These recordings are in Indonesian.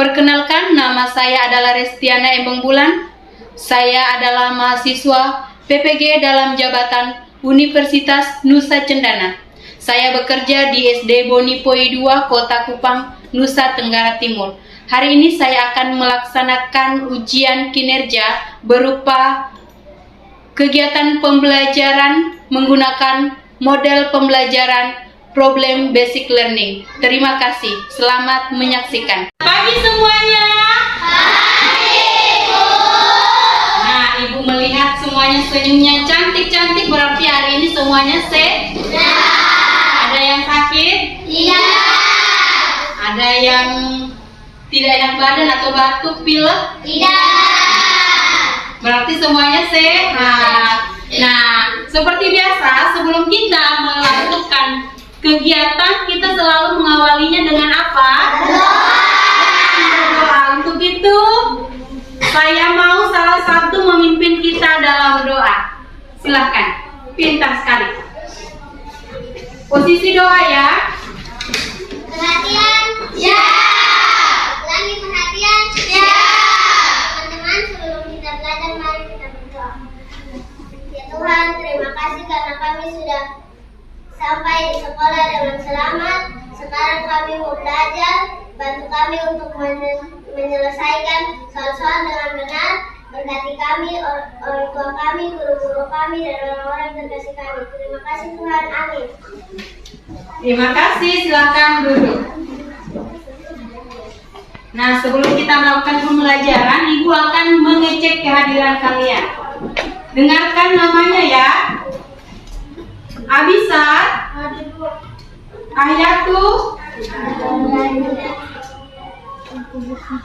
Perkenalkan, nama saya adalah Restiana Embong Bulan. Saya adalah mahasiswa PPG dalam jabatan Universitas Nusa Cendana. Saya bekerja di SD Bonipoi 2, Kota Kupang, Nusa Tenggara Timur. Hari ini saya akan melaksanakan ujian kinerja berupa kegiatan pembelajaran menggunakan model pembelajaran Problem Basic Learning. Terima kasih. Selamat menyaksikan. Pagi semuanya. Pagi, Bu. Nah, Ibu melihat semuanya senyumnya cantik-cantik, berarti hari ini semuanya sehat. Ada yang sakit? Tidak. Ada yang tidak enak badan atau batuk, pilek? Tidak. Berarti semuanya sehat. Nah, seperti biasa, sebelum kita melakukan kegiatan, kita selalu mengawalinya dengan apa? Berdoa. Untuk itu, saya mau salah satu memimpin kita dalam doa. Silahkan, pintar sekali. Posisi doa ya. Perhatian. Ya. Lagi perhatian. Ya. Teman-teman, sebelum kita belajar, mari kita berdoa. Ya Tuhan, terima kasih karena kami sudah sampai di sekolah dengan selamat. Sekarang kami mau belajar. Bantu kami untuk menyelesaikan soal-soal dengan benar. Berkati kami, orang tua kami, guru-guru kami, dan orang-orang terkasih kami. Terima kasih Tuhan. Amin. Terima kasih, silakan duduk. Nah, sebelum kita melakukan pembelajaran, Ibu akan mengecek kehadiran kalian. Dengarkan namanya ya. Abisa, Ayatu,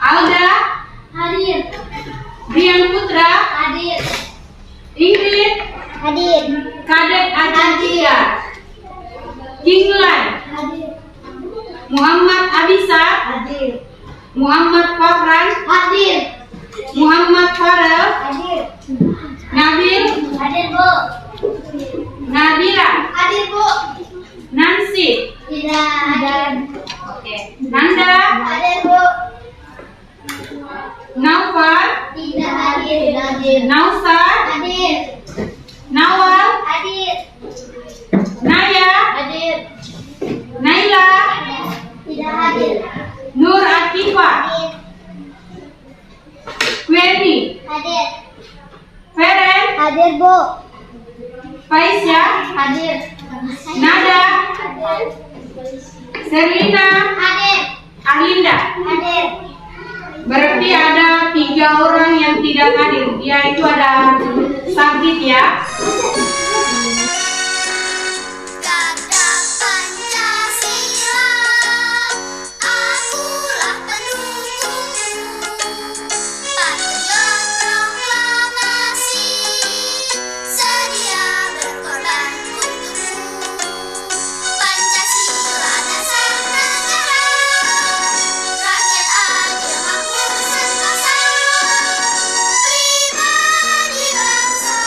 Alda, Hadir. Brian Putra, Hadir. Ingrid, Hadir. Kadek Ajitia, Kinglan, Hadir. Muhammad Abisa, Hadir. Muhammad Farhan, Hadir. Muhammad Farel, Hadir. Nabil, Hadir, Bu. Nabila, Hadir, Bu. Nancy, Tidak hadir. oke, Nanda, Hadir, Bu. Naufal, Tidak hadir. Tidak hadir. Nausar, Hadir. Nawal, Hadir. Naya, Hadir. Naila, Tidak hadir. Nur Atifa, Hadir. Kweni, Hadir. Feren, Hadir, Bu. Faisya, Hadir. Nada, Hadir. Serlina, Hadir. Ahlinda. Hadir. Berarti ada 3 orang yang tidak hadir, yaitu ada sakit ya. Gada Pancasila, akulah pendukungmu. Patriot proklamasi, sedia berkorban untukmu. Pancasila dasar negara, rakyat adil makmur sentosa, pribadi bangsa.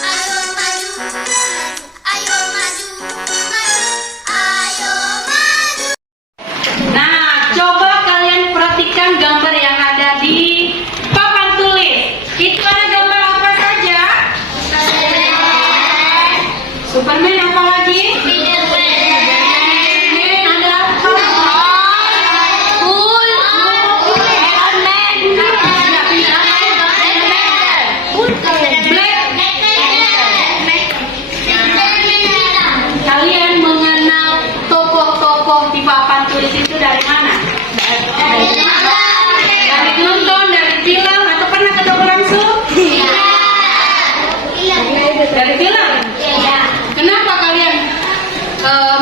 Ayo maju, ayo maju, ayo maju. Nah, coba kalian perhatikan gambar yang ada di papan tulis. Itu ada gambar apa saja? Superman, apa lagi? Ada apa? Kalian mengenal tokoh-tokoh di papan tulis itu dari mana? Dari nonton, dari film, atau pernah ketemu langsung? Dari film? Kenapa kalian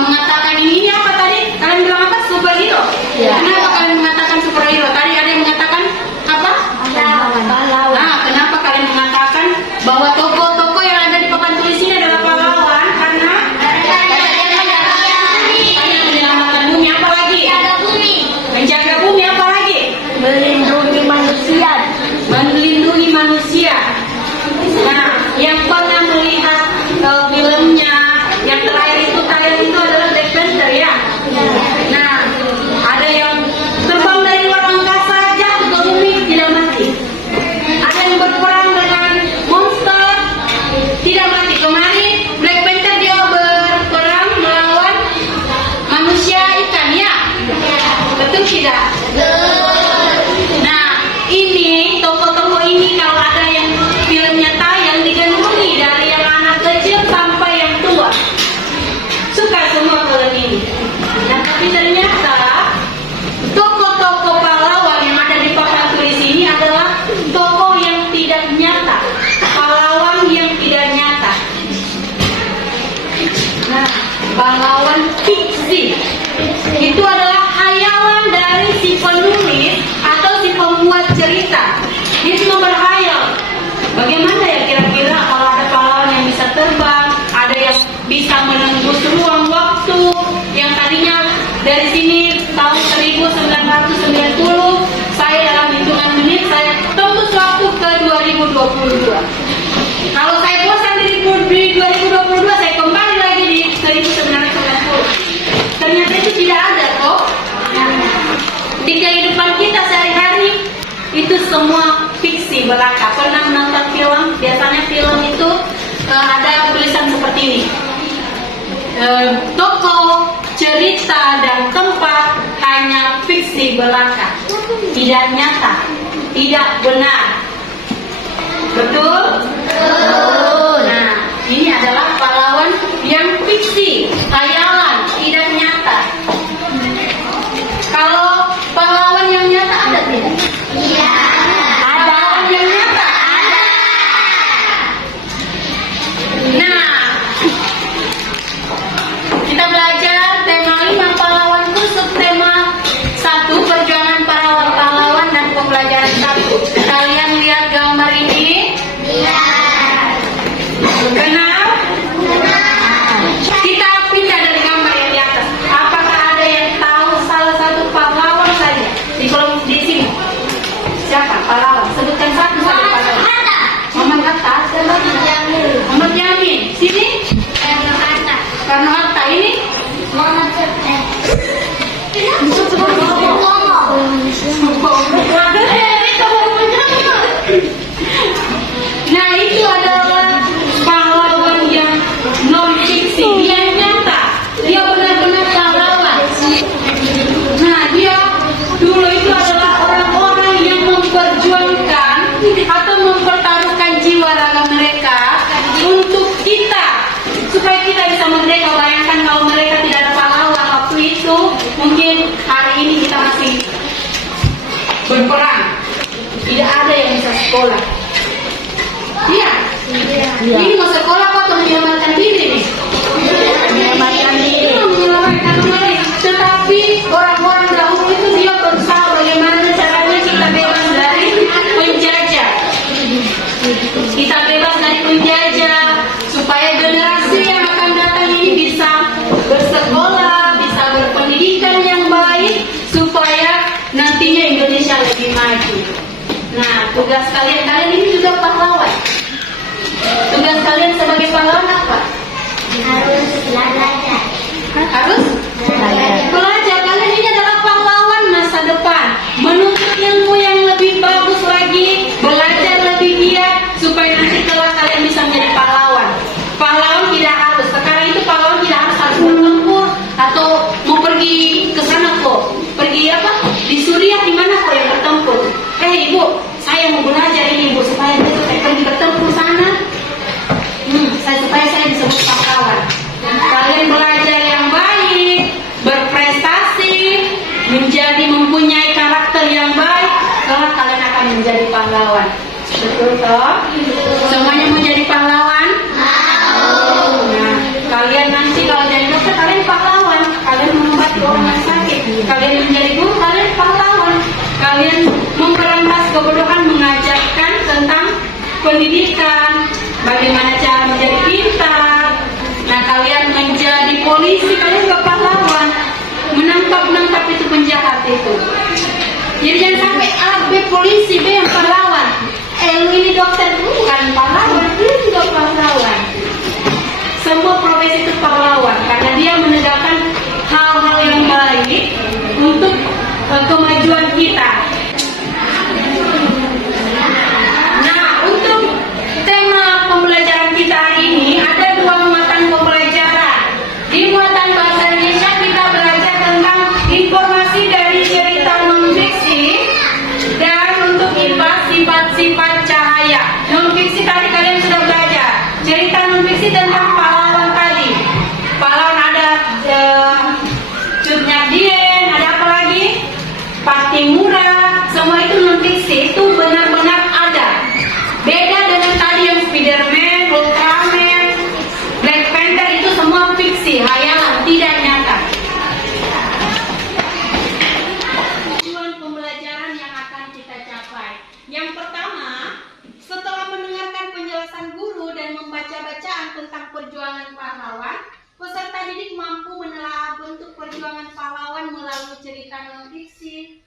mengatakan ini apa tadi? Kalian bilang apa? Superhero? Kenapa kalian mengatakan superhero? Tadi ada yang mengatakan apa? Nah, kenapa kalian mengatakan bahwa tokoh-tokoh yang ada di papan tulis ini adalah pahlawan? Karena menyelamatkan bumi. Apa lagi? Menjaga bumi. Apa lagi? Melindungi manusia. Melindungi manusia. Nah, yang pernah melihat fiksi. Itu adalah hayalan dari si penulis atau si pembuat cerita. Dia cuma berhayal. Bagaimana ya kira-kira kalau ada pahlawan yang bisa terbang, ada yang bisa menembus ruang waktu, yang tadinya dari sini tahun 1990, saya dalam hitungan menit saya tembus waktu ke 2022. Kalau saya bosan di 2022, saya kembali lagi di 1990. Ternyata itu tidak ada kok. Di kehidupan kita sehari-hari itu semua fiksi belaka. Pernah menonton film? Biasanya film itu ada tulisan seperti ini. Tokoh, cerita, dan tempat hanya fiksi belaka, tidak nyata, tidak benar. Betul? Betul. Nah, ini adalah pahlawan yang fiksi, hayalan, tidak nyata. Kalau pahlawan yang nyata ada tidak? Iya. Pahlawan yang nyata ada. Nah, kita belajar tema 5 pahlawan khusus, tema 1 perjuangan para pahlawan, dan pembelajaran 1. Kalian lihat gambar ini? Iya. Kenal? Kita pindah dari gambar yang di atas. Apakah ada yang tahu salah satu pahlawan saja di kolom di sini? Siapa pahlawan? Sebutkan satu saja pahlawan. Muhammad Hatta. Muhammad Yamin. Sini? Karena Hatta ini? Nah, itu adalah pahlawan yang non fiksi, yang nyata. Dia benar-benar pahlawan. Nah, dia dulu itu adalah orang-orang yang memperjuangkan atau mempertaruhkan jiwa raga mereka untuk kita, supaya kita bisa merdeka. Bayangkan kalau mereka tidak ada pahlawan waktu itu, mungkin hari ini kita masih berperang, tidak ada yang bisa sekolah. Iya. Ini mau sekolah kok atau menyelamatkan diri nih? Menyelamatkan diri. Menyelamatkan diri. Tetapi orang-orang dahulu itu dia berusaha bagaimana caranya kita bebas dari penjajah. Kita bebas dari penjajah supaya generasi yang akan datang ini bisa bersekolah, bisa berpendidikan yang baik, supaya nantinya Indonesia lebih maju. Nah, tugas kalian ini juga pahlawan. Tugas kalian sebagai pahlawan apa? Harus belajar. Harus belajar. Kalian ini adalah pahlawan masa depan. Menuntut ilmu yang lebih bagus lagi, belajar lebih giat, supaya nanti kelak kalian bisa menjadi pahlawan. Pahlawan tidak harus. Sekarang itu pahlawan tidak harus bertempur atau mau pergi ke sana kok. Pergi apa? Di Suriah di mana kok yang bertempur? Ibu, saya mau belajar ini ibu, supaya saya pergi bertempur sana. Supaya saya disebut pahlawan. Kalian belajar yang baik, berprestasi, mempunyai karakter yang baik, kelak kalian akan menjadi pahlawan. Betul toh? Semuanya mau jadi pahlawan? Nah, kalian nanti kalau jadi dokter, kalian pahlawan. Kalian mengobati orang yang sakit. Kalian menjadi guru, kalian pahlawan. Kalian memberantas kebodohan, mengajarkan tentang pendidikan, bagaimana cara menjadi pintar. Nah, kalian menjadi polisi, kalian juga pahlawan. Menangkap itu penjahat itu. Jadi jangan sampai A, B polisi, B yang pahlawan. Lu ini dokter, bukan pahlawan, lu juga pahlawan. Semua profesi itu pahlawan, karena dia menegakkan hal-hal yang baik untuk kemajuan kita. Nah, untuk tema pembelajaran kita hari ini ada 2 muatan pembelajaran. Di muatan bahasa Indonesia kita belajar tentang informasi dari cerita non-fiksi, dan untuk IPA sifat-sifat cahaya. Non-fiksi tadi kalian sudah belajar. Cerita non-fiksi tentang pahlawan tadi. Pahlawan ada Cut Nyak Dien, ada apa lagi? Patimura, semua itu non-fiksi, itu benar-benar ada. Beda dengan tadi yang Spiderman, Ultraman, Black Panther, itu semua fiksi, hayalan, tidak nyata. perjuangan pahlawan, peserta didik mampu menelaah bentuk perjuangan pahlawan melalui cerita non-fiksi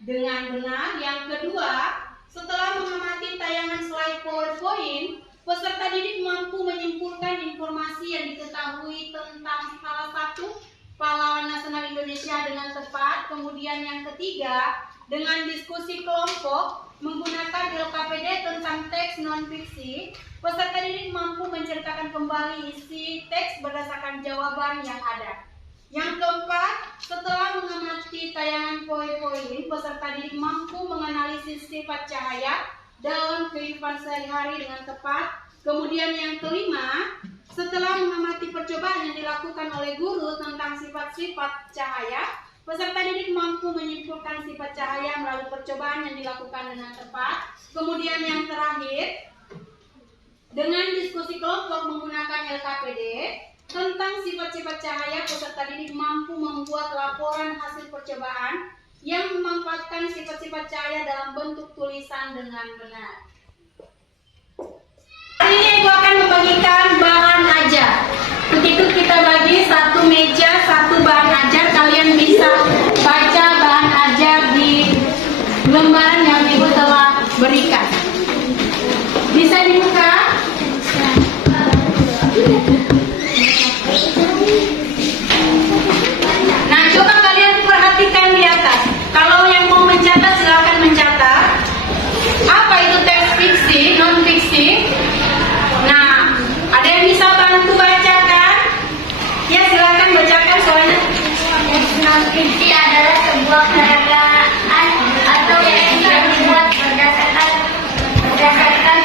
dengan benar. Yang kedua, setelah mengamati tayangan slide PowerPoint, peserta didik mampu menyimpulkan informasi yang diketahui tentang salah satu pahlawan nasional Indonesia dengan tepat. Kemudian yang ketiga, dengan diskusi kelompok menggunakan LKPD tentang teks non-fiksi, peserta didik mampu menceritakan kembali isi teks berdasarkan jawaban yang ada. Yang keempat, setelah mengamati tayangan PowerPoint, peserta didik mampu menganalisis sifat cahaya dalam kehidupan sehari-hari dengan tepat. Kemudian yang kelima, setelah mengamati percobaan yang dilakukan oleh guru tentang sifat-sifat cahaya, peserta didik mampu menyimpulkan sifat cahaya melalui percobaan yang dilakukan dengan tepat. Kemudian yang terakhir, dengan diskusi kelompok menggunakan LKPD tentang sifat-sifat cahaya, peserta didik mampu membuat laporan hasil percobaan yang memanfaatkan sifat-sifat cahaya dalam bentuk tulisan dengan benar. Hari ini Ibu akan membagikan bahan ajar. Untuk itu kita bagi satu meja, satu bahan ajar. Kalian bisa baca bahan ajar di lembaran yang Ibu telah berikan. Bisa dibuka? Nah, coba kalian perhatikan di atas. Kalau yang mau mencatat, silakan mencatat. Apa itu teks fiksi, non fiksi? Nah, ada yang bisa bantu bacakan? Ya, silakan bacakan soalnya. Teks non-fiksi adalah sebuah peragaan atau yang dibuat berdasarkan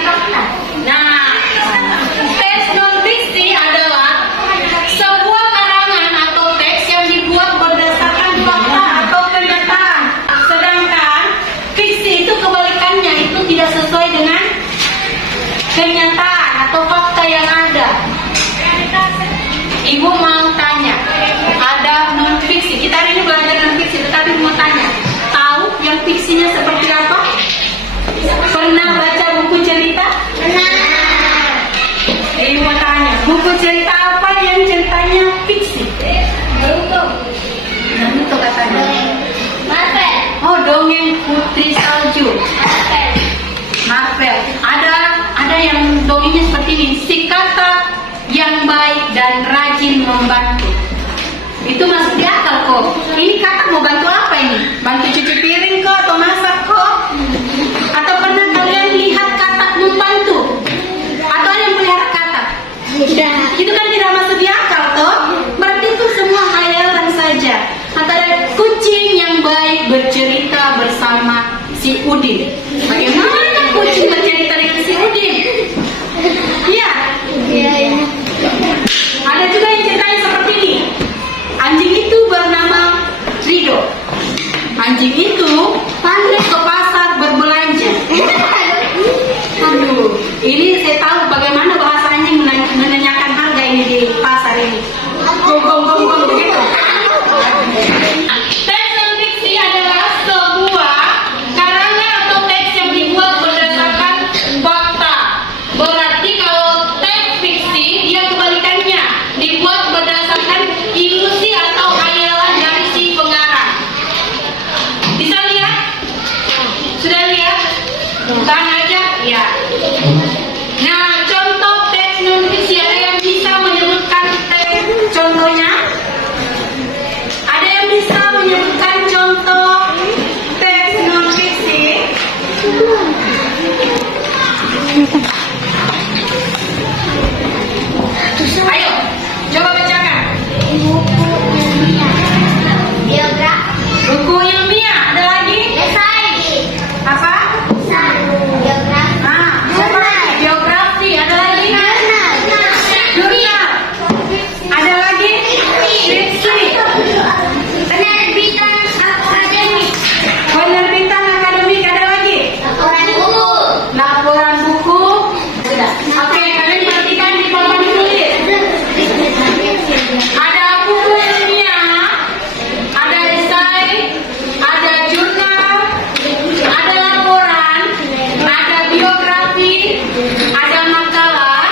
fakta. Nah, teks non-fiksi adalah sebuah karangan atau teks yang dibuat berdasarkan fakta atau kenyataan. Sedangkan fiksi itu kebalikannya, itu tidak sesuai dengan kenyataan atau fakta yang ada. Ibu mau tanya, ada non-fiksi. Kita hari ini belajar non-fiksi, tetapi mau tanya, tahu yang fiksinya seperti apa? Pernah baca buku cerita? Benar. Ibu mau tanya, buku cerita apa yang ceritanya fiksi? Naruto katanya. Marvel. Oh, dongeng Putri Salju. Marvel. Ada yang dongengnya seperti ini. Si kata yang baik dan rajin membantu. Itu masuk di akal kok. Ini kata mau bantu apa ini? Bantu cuci piring kok atau masak kok? Atau pernah kalian lihat katak membantu? Atau ada yang pelihara katak? Tidak. Itu kan tidak masuk di akal toh? Berarti itu semua hayalan saja. Antara kucing yang baik bercerita bersama si Udin. Bagaimana kucing bercerita dengan si Udin? Iya. Iya. Ada juga yang ceritanya seperti ini. Anjing itu bernama Rido. Anjing itu pandai ke pasar berbelanja. Aduh, ini saya tahu bagaimana bahasa anjing menanyakan harga ini di pasar ini. Gong begitu. Teks non-fiksi adalah sebuah karangan atau teks yang dibuat berdasarkan fakta. Berarti kalau teks fiksi dia kebalikannya, dibuat berdasarkan ilusi atau hayalan dari si pengarang. Bisa lihat? Sudah lihat? Bukan aja? Ya. Nah, contoh teks non-fiksi, ada yang bisa menyebutkan teks contohnya? Ada yang bisa menyebutkan contoh teks non-fiksi? Ayo, coba bacakan. Biografi. Buku ilmiah, ada lagi? Esai. Apa? Biografi. Ah, siapa lagi? Biografi, ada lagi? Jurnal. Ada lagi? Fiksi. Penerbitan akademik. Penerbitan akademik, ada lagi? Laporan buku. Laporan buku. Sudah. Oke, kalian perhatikan di papan tulis. Ada buku ilmiah, ada esai, ada jurnal, ada laporan, ada biografi, ada makalah.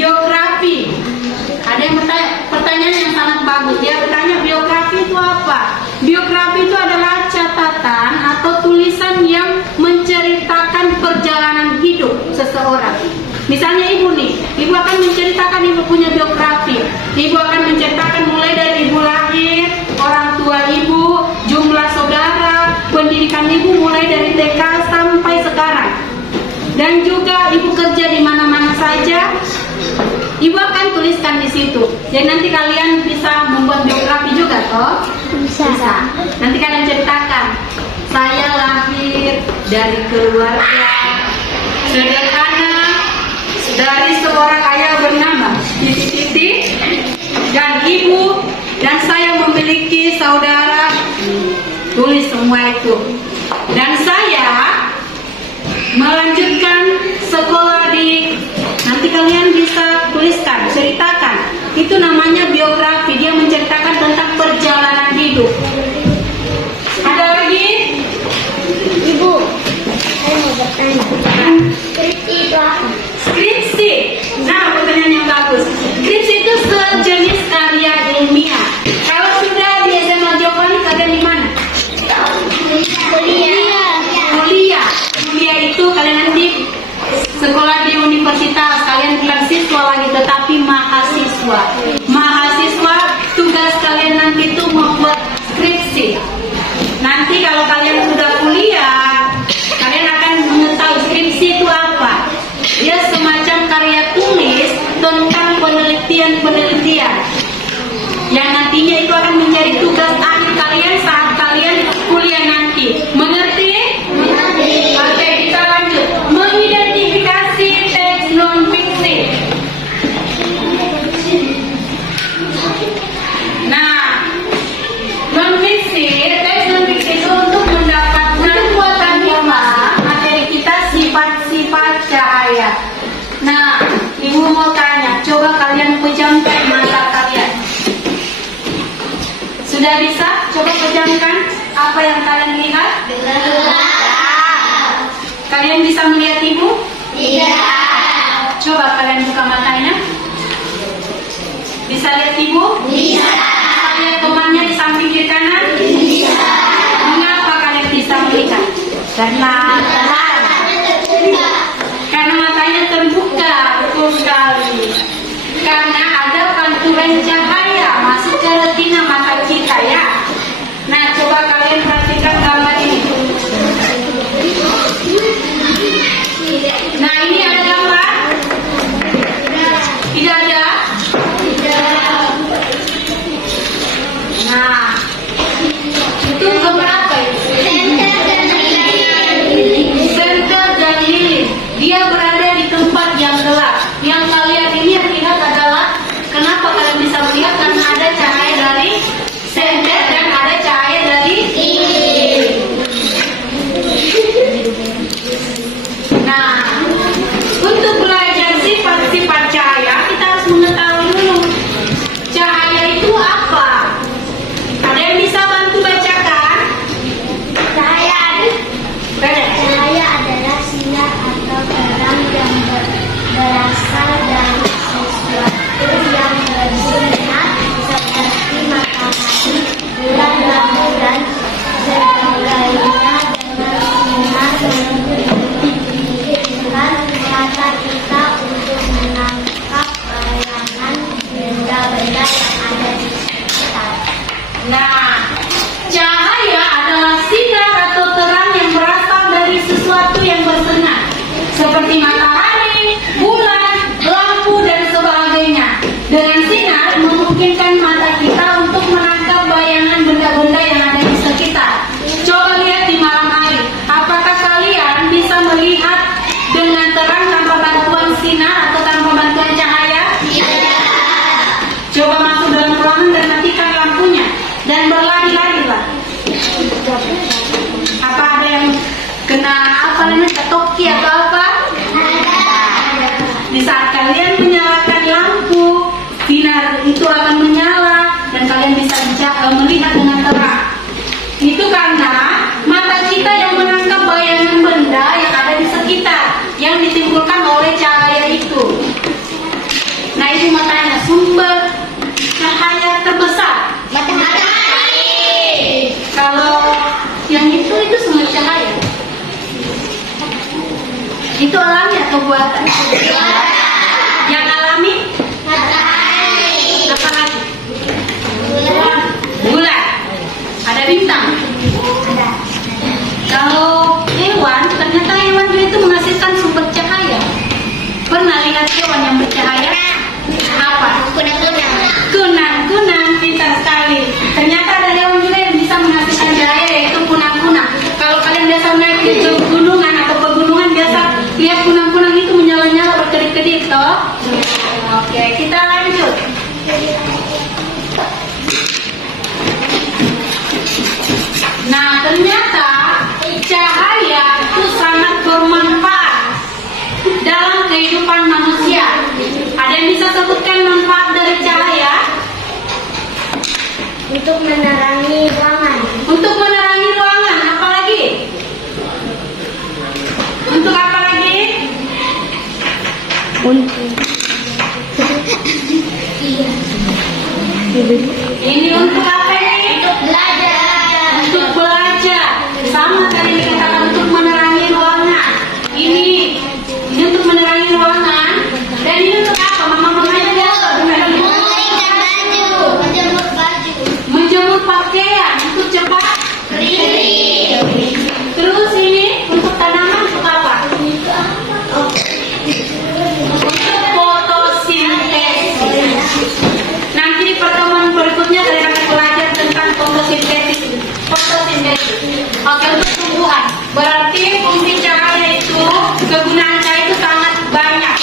biografi. Ada yang pertanyaan yang sangat bagus. Dia bertanya biografi itu apa? Biografi itu adalah catatan atau tulisan yang menceritakan perjalanan hidup seseorang. Misalnya ibu nih, ibu akan menceritakan ibu punya biografi. Ibu akan menceritakan mulai dari ibu lahir, orang tua ibu, jumlah saudara, pendidikan ibu mulai dari TK sampai sekarang. Dan juga ibu kerja di mana-mana saja, ibu akan tuliskan di situ. Jadi nanti kalian bisa membuat biografi juga, toh? Bisa. Nanti kalian ceritakan, saya lahir dari keluarga sederhana dari seorang ayah bernama titik-titik dan ibu, dan saya memiliki saudara. Tulis semua itu. Dan saya melanjutkan sekolah di, nanti kalian bisa tuliskan, ceritakan. Itu namanya biografi. Dia menceritakan tentang perjalanan hidup. Ada lagi? Ibu, saya mau bertanya. Skripsi itu apa? Skripsi. Nah, pertanyaan yang bagus. Skripsi itu sejenis karya ilmiah. Kalau sudah di SMA Jopani, kalian di mana? Kuliah. Kuliah itu kalian nanti sekolah di universitas. Kalian bukan siswa lagi, tetapi mahasiswa. Mahasiswa, tugas kalian nanti itu membuat skripsi. Nanti kalau kalian sudah kuliah, kalian akan mengetahui skripsi itu apa. Dia semacam karya tulis tentang penelitian-penelitian yang nantinya itu akan menjadi tugas akhir kalian saat kalian kuliah nanti. Mengerti? Mengerti. Oke, kita lanjut. Mengidentifikasi teks non-fiksi. Nah, non-fiksi, teks non-fiksi itu untuk mendapatkan materi kita sifat-sifat cahaya. Nah, ibu mau tanya, coba kalian pejamkan mata kalian. Sudah bisa? Coba pejamkan. Apa yang kalian lihat? Kalian bisa melihat ibu? Iya. Coba kalian buka matanya. Bisa lihat ibu? Bisa. Bisa lihat temannya di samping kiri kanan? Bisa. Mengapa kalian bisa melihat? Karena matanya terbuka. Betul sekali. Karena ada pantulan cahaya masuk ke retina mata kita, ya. Nah, coba kalian perhatikan gambar ini. Nah, ini ada gambar? Tidak ada? Nah, itu gambar apa itu? Senter dan lilin. Dia berada di tempat yang gelap. Yang kalian ini lihat adalah, kenapa kalian bisa melihat? Karena ada cahaya dari senter dan ada cahaya dari lilin. Nah, untuk belajar sifat-sifat cahaya, kita harus mengetahui dulu cahaya itu apa. Ibu mau tanya, sumber cahaya terbesar? Matahari. Kalau yang itu sumber cahaya. Itu alami atau buatan? Yang alami? Matahari. Apa lagi? Bulan. Bulan. Ada bintang. Kalau hewan, ternyata hewan itu menghasilkan sumber cahaya. Pernah lihat hewan yang bercahaya? Apa? Kunang-kunang. Kunang-kunang, pintar sekali. Ternyata ada hewan juga yang bisa menghasilkan cahaya, yaitu kunang-kunang. Kalau kalian biasa naik ke gunungan atau pegunungan, biasa lihat kunang-kunang itu menyala-nyala berkedip-kedip, toh? Oke, kita lanjut. Nah, ternyata cahaya itu sangat bermanfaat dalam kehidupan manusia. Ada yang bisa sebutkan manfaat dari cahaya? Untuk menerangi ruangan. Untuk menerangi ruangan, apa lagi? Untuk apa lagi? Ini untuk apa ini? Untuk belajar. Untuk belajar. Sama tadi dikatakan untuk menerangi ruangan. Ini untuk menerangi ruangan. Dan ini untuk apa? Mama aja biasa. Mengikat baju. Menjemur baju. Menjemur pakaian untuk cepat Kering. Terus ini untuk tanaman untuk apa? Untuk fotosintesis. Nanti di pertemuan berikutnya kalian akan belajar tentang fotosintesis. Oke, untuk tumbuhan. Berarti fungsi cahaya itu, kegunaan cahaya itu sangat banyak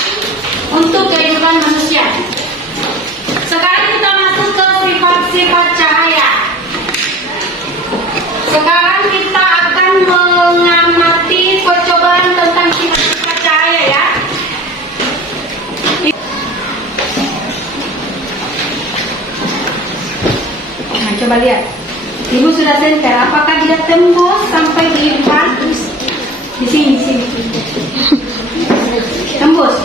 untuk kehidupan manusia. Sekarang kita masuk ke sifat-sifat cahaya. Sekarang kita akan mengamati percobaan tentang sifat-sifat cahaya ya. Nah, coba lihat. Ibu sudah senter. Apakah dia tembus sampai di depan? Di sini. Tembus.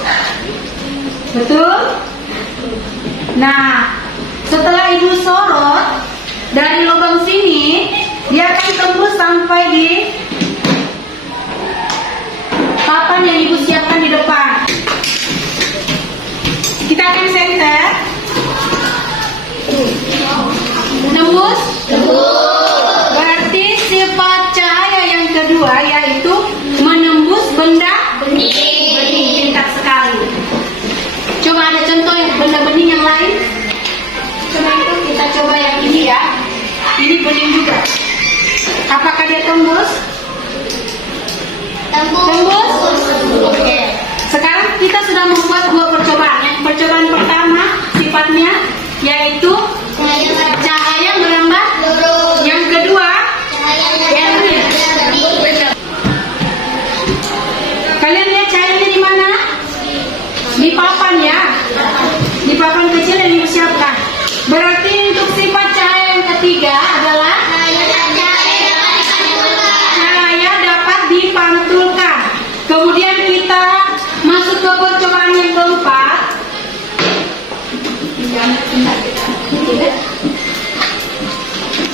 Betul? Nah, setelah ibu sorot dari lubang sini, dia akan tembus sampai di papan yang ibu siapkan di depan. Kita akan senter. Tembus? Berarti sifat cahaya yang kedua yaitu menembus benda bening. Pintar sekali. Coba ada contoh yang benda bening yang lain. Coba itu kita coba yang ini ya. Ini bening juga. Apakah dia tembus? Tembus? Oke. Sekarang kita sudah membuat dua percobaan. Yang percobaan pertama sifatnya yaitu cahaya merambat. Yang kedua kalian lihat cahayanya di mana? Di papan ya. Di papan kecil yang disiapkan. Berarti untuk sifat cahaya yang ketiga adalah cahaya dapat dipantulkan. Kemudian kita masuk ke percobaan yang keempat.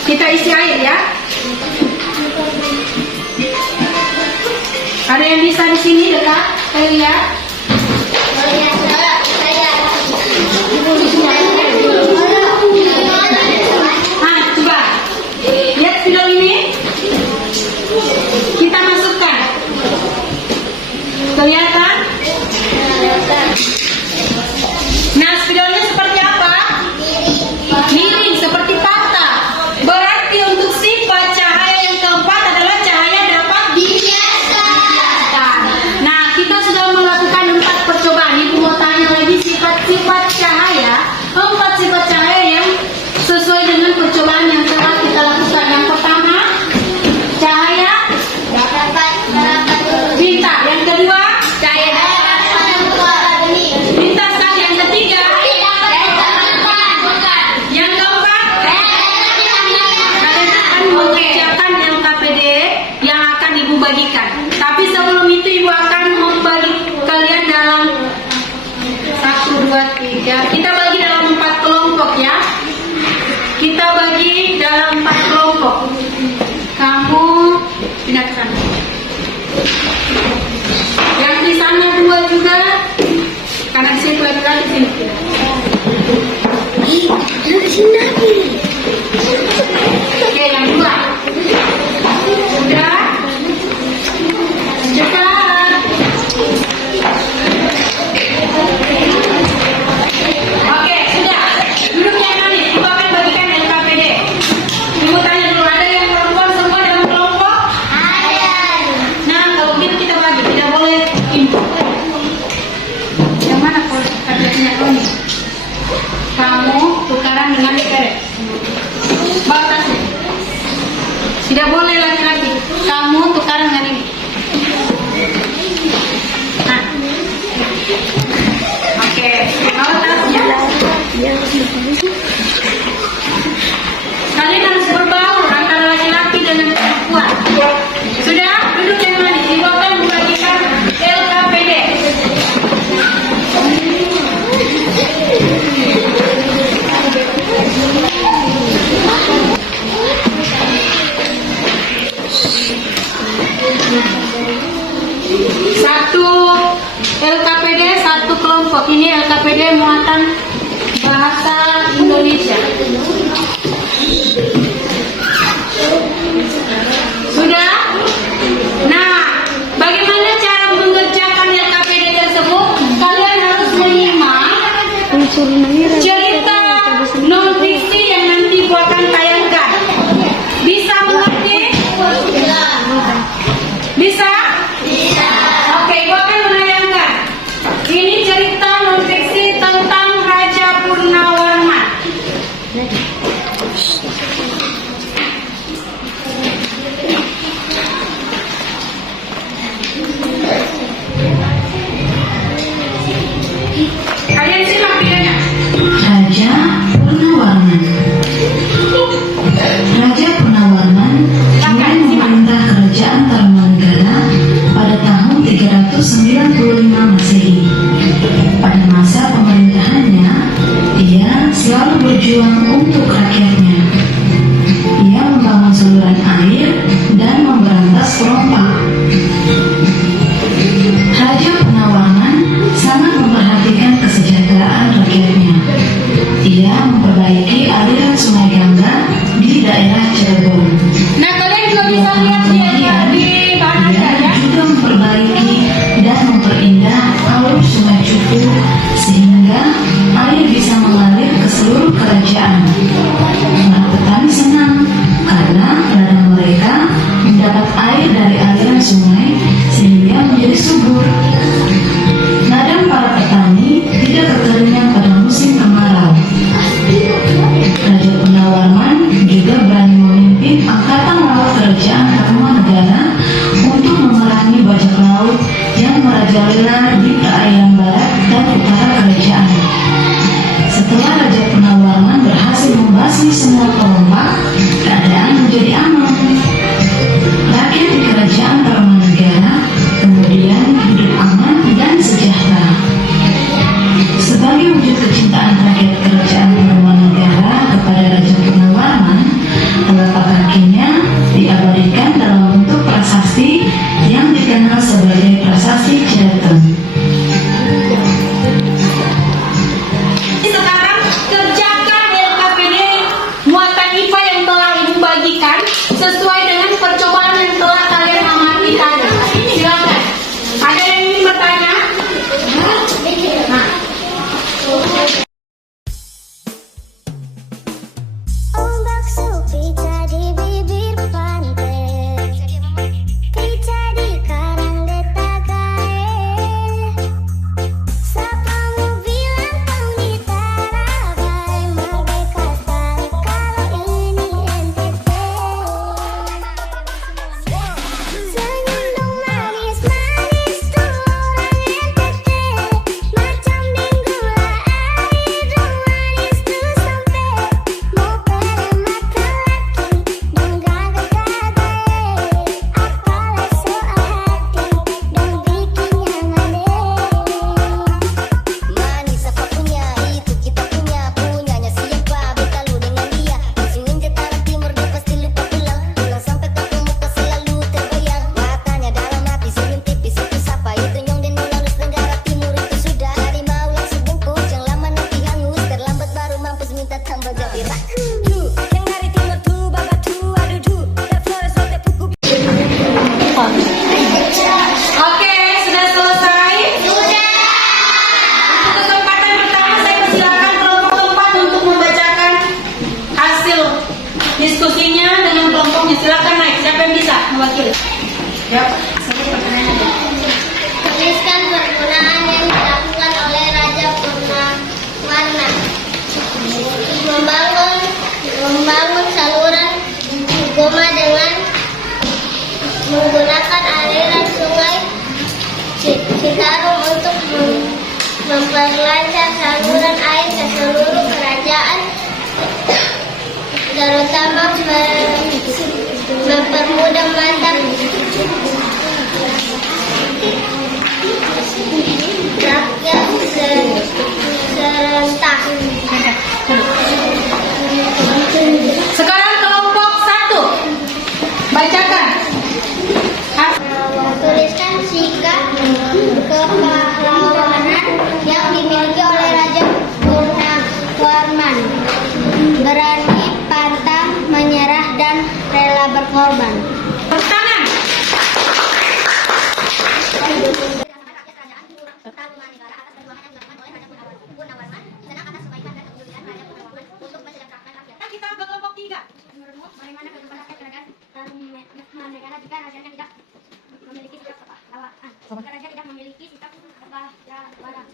Kita isi air ya. Ada yang bisa di sini dekat? Ayo lihat. Nah, coba lihat spidol ini. Kita masukkan. Kelihatan? Nah, spidolnya seperti apa? Miring, seperti patah. Berarti untuk sifat cahaya yang keempat adalah cahaya dapat dibiaskan. Nah, kita sudah melakukan Ya, kita bagi dalam 4 kelompok ya. Kita bagi dalam 4 kelompok. Kamu pindah ke sana. Yang di sana 2 juga. Karena di situ ada lagi sini. Oke, yang 2. Sudah. Cepat. Oke, sudah. Duduk yang manis. Ibu akan bagikan LKPD. Ibu tanya dulu, ada yang perempuan semua dalam kelompok? Ada. Nah, kalau gitu kita bagi. Tidak boleh impor. Yang mana KPD-nya ini? Kamu tukaran dengan keret. Bawa tasnya. Tidak boleh laki-laki. Kamu tukaran dengan ini. Nah. Oke, bawa tasnya. Kalian harus berbaur antara laki-laki dengan perempuan. Sudah, duduk yang manis. Ibu akan membagikan LKPD. Satu LKPD, satu kelompok. Ini LKPD muatan bahasa Indonesia. Sudah? Nah, bagaimana cara mengerjakan LKPD tersebut? Kalian harus menyimak cerita non-fiksi yang nanti Ibu akan tayangkan. Bisa mengerti? Bisa? Bisa. Oke, Ibu akan menayangkan. Ini cerita non-fiksi tentang Raja Purnawarman. Kalian simak videonya. Jawab. Sebut pertanyaannya. Tuliskan pergunaan yang dilakukan oleh Raja Purnawarna. Membangun saluran Goma dengan menggunakan aliran sungai Citarum untuk memperlancar saluran air ke seluruh kerajaan, terutama mempermudah mata rakyat serentak. Sekarang kelompok 1. Bacakan. Tuliskan sikap kepahlawanan yang dimiliki oleh Raja Purnawarman. Berani, pantang, menyerah, dan rela berkorban. Tangan. Kita ke kelompok 3. Bagaimana kehidupan rakyat kerajaan negara jika rajanya tidak memiliki sikap kepahlawanan? Jika raja tidak memiliki sikap kepahlawanan,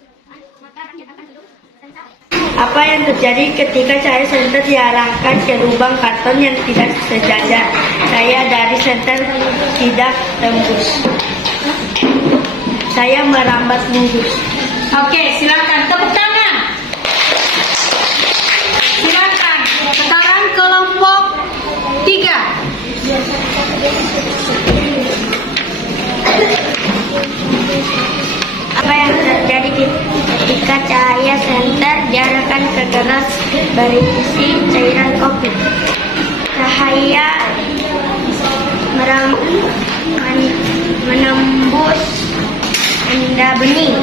maka rakyat akan hidup sengsara. Apa yang terjadi ketika cahaya senter diarahkan ke lubang karton yang tidak sejajar? Saya dari senter tidak tembus. Saya merambat mundur. Oke, silakan tepuk tangan. Silakan. Sekarang kelompok 3. Apa yang terjadi ketika cahaya senter diarahkan ke gelas berisi cairan kopi? Cahaya menembus benda bening.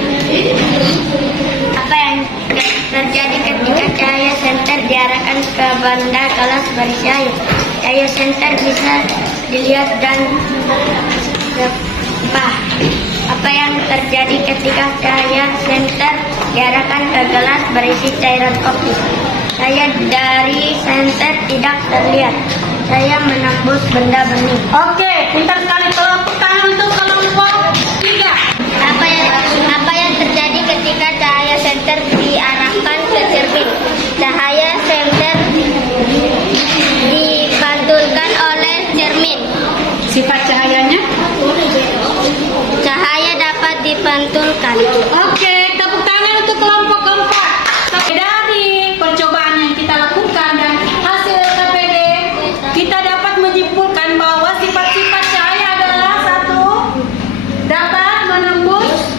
Apa yang terjadi ketika cahaya senter diarahkan ke benda gelas berisi air? Cahaya senter bisa dilihat dan apa? Apa yang terjadi ketika cahaya senter diarahkan ke gelas berisi cairan kopi? Saya dari senter tidak terlihat. Saya menembus benda bening. Oke, pintar sekali. Tepuk tangan untuk kelompok 3. Apa yang terjadi ketika cahaya senter diarahkan ke cermin? Cahaya senter dipantulkan oleh cermin. Sifat cahayanya? Cahaya dapat dipantulkan. Oke, tepuk tangan untuk kelompok 4. Dari percobaan yang kita lakukan dan hasil KPD, kita dapat menyimpulkan bahwa sifat-sifat cahaya adalah 1. Dapat menembus.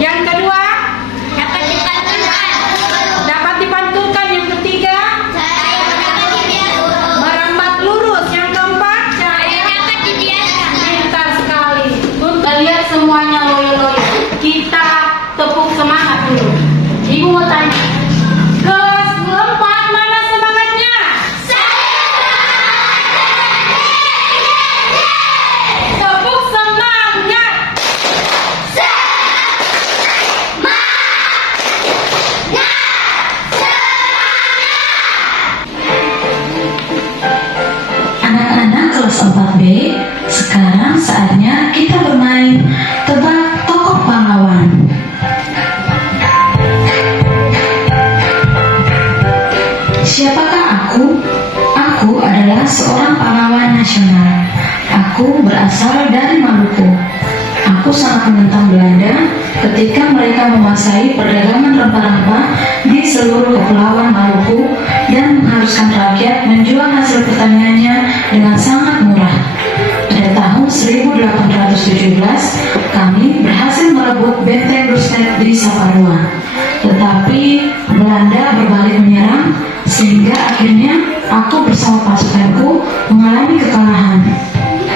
Yang kedua, Dapat dipantulkan. dapat dipantulkan. Yang ketiga, merambat lurus. Yang keempat, Cahaya dapat dibiarkan. pintar sekali. Untuk lihat semuanya loyo-loyo. Kita tepuk semangat dulu. Ibu mau tanya, kelas 4 mana semangatnya? Tepuk semangat. Anak-anak kelas 4B, sekarang saatnya kita bermain tebak tokoh pahlawan. Siapakah aku? Aku adalah seorang pahlawan nasional. Aku berasal dari Maluku. Aku sangat menentang Belanda ketika mereka menguasai perdagangan rempah-rempah di seluruh kepulauan Maluku dan mengharuskan rakyat menjual hasil pertaniannya dengan sangat murah. Pada tahun 1817, kami berhasil merebut benteng Rustad di Saparua. Tetapi Belanda berbalik menyerang, sehingga akhirnya aku bersama pasukanku mengalami kekalahan.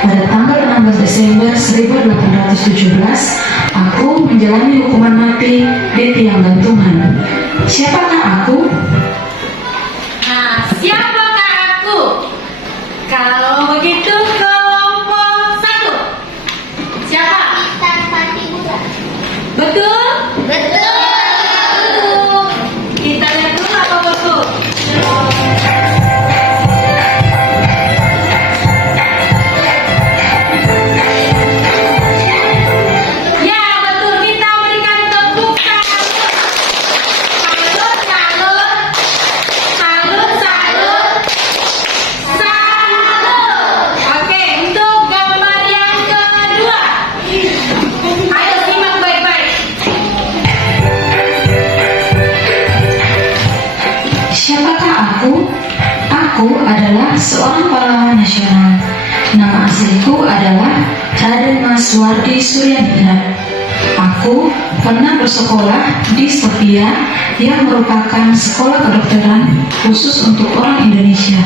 Pada tanggal 16 Desember 1817, aku menjalani hukuman mati di tiang gantungan. Siapakah aku? Nah, siapakah aku? Kalau begitu kelompok 1. Siapa? Betul? Betul. Kita lihat dulu apa betul. seorang pahlawan nasional. Nama asliku adalah Raden Mas Wardi Suryaningrat. Aku pernah bersekolah di Sofia yang merupakan sekolah kedokteran khusus untuk orang Indonesia.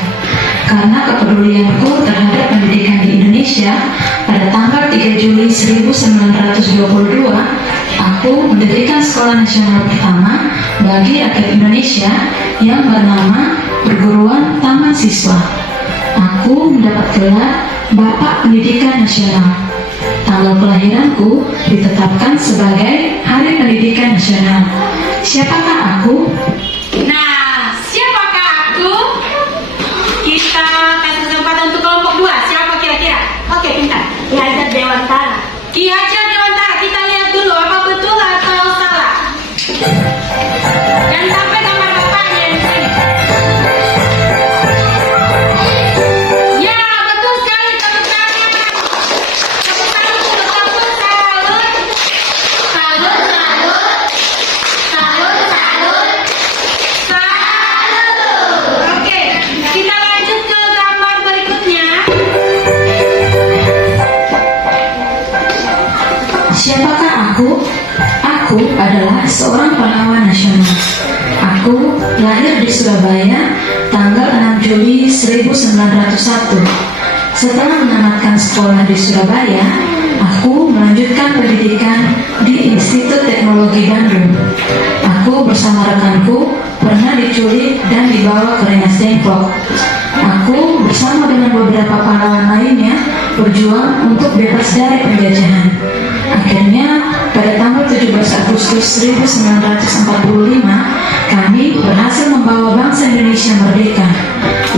Karena kepedulianku terhadap pendidikan di Indonesia, pada tanggal 3 Juli 1922, aku mendirikan sekolah nasional pertama bagi rakyat Indonesia yang bernama Perguruan Taman Siswa. Aku mendapat gelar Bapak Pendidikan Nasional. Tanggal kelahiranku ditetapkan sebagai Hari Pendidikan Nasional. Siapakah aku? Nah, siapakah aku? Kita kasih kesempatan untuk kelompok 2. Siapa kira-kira? Oke, pintar. Ki Hajar Dewantara. Ki Hajar Dewantara. Kita lihat dulu apa betul atau salah. Dan sampai gambar bapaknya di sini. Ya, betul sekali. Tepuk tangan. Tepuk tangan. Salut. Salut. Salut. Salut. Oke, kita lanjut ke gambar berikutnya. Siapakah aku? Aku adalah seorang pahlawan nasional. Aku lahir di Surabaya tanggal 6 Juli 1901. Setelah menamatkan sekolah di Surabaya, aku melanjutkan pendidikan di Institut Teknologi Bandung. Aku bersama rekanku pernah diculik dan dibawa ke Rengas Dengklok. Aku bersama dengan beberapa pahlawan lainnya berjuang untuk bebas dari penjajahan. Akhirnya, pada tanggal 17 Agustus 1945, kami berhasil membawa bangsa Indonesia merdeka.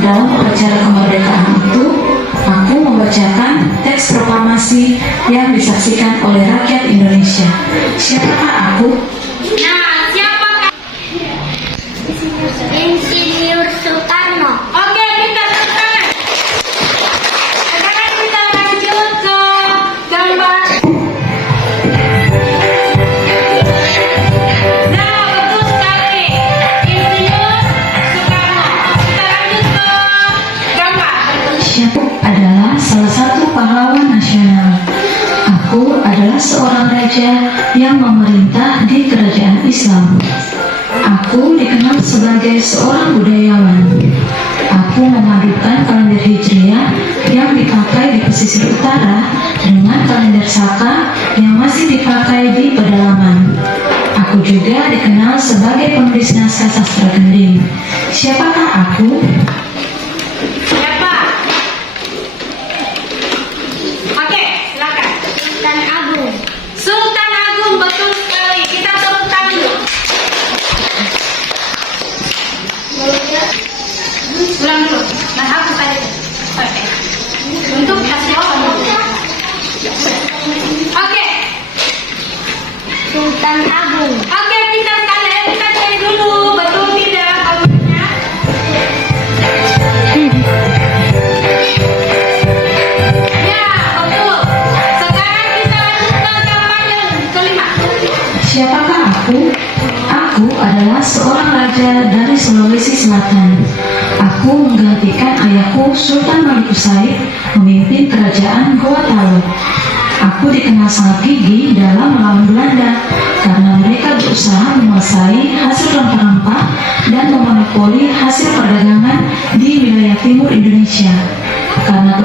Dalam upacara kemerdekaan itu, aku membacakan teks proklamasi yang disaksikan oleh rakyat Indonesia. Siapakah aku? Nah, siapakah? Insinyur Soekarno. Oke, kita tepuk tangan. Sekarang kita lanjut ke gambar. Nah, betul sekali. Insinyur Soekarno. Kita lanjut ke gambar. Aku adalah salah satu pahlawan nasional. Aku adalah seorang raja yang memerintah di kerajaan Islam. Aku dikenal sebagai seorang budayawan. Aku memadukan kalender Hijriah yang dipakai di pesisir utara dengan kalender Saka yang masih dipakai di pedalaman. Aku juga dikenal sebagai penulis naskah sastra gending. Siapakah aku? Siapa? Oke, silakan. Sultan Agung. Sultan Agung, betul sekali. Kita tepuk tangan dulu. Ulang dulu. Nah, hapus tadi. Oke. Untuk kasih jawaban dulu. Oke. Sultan Agung. Oke, kita sekalian kita cek dulu. Betul tidak kamunya? Ya, betul. Sekarang kita lanjut ke gambar yang kelima. Siapakah aku? Aku adalah seorang raja dari Sulawesi Selatan. Aku menggantikan ayahku Sultan Malikus Said memimpin kerajaan Goa Talo. Aku dikenal sangat gigih dalam melawan Belanda karena mereka berusaha menguasai hasil rempah-rempah dan memonopoli hasil perdagangan di wilayah timur Indonesia. Karena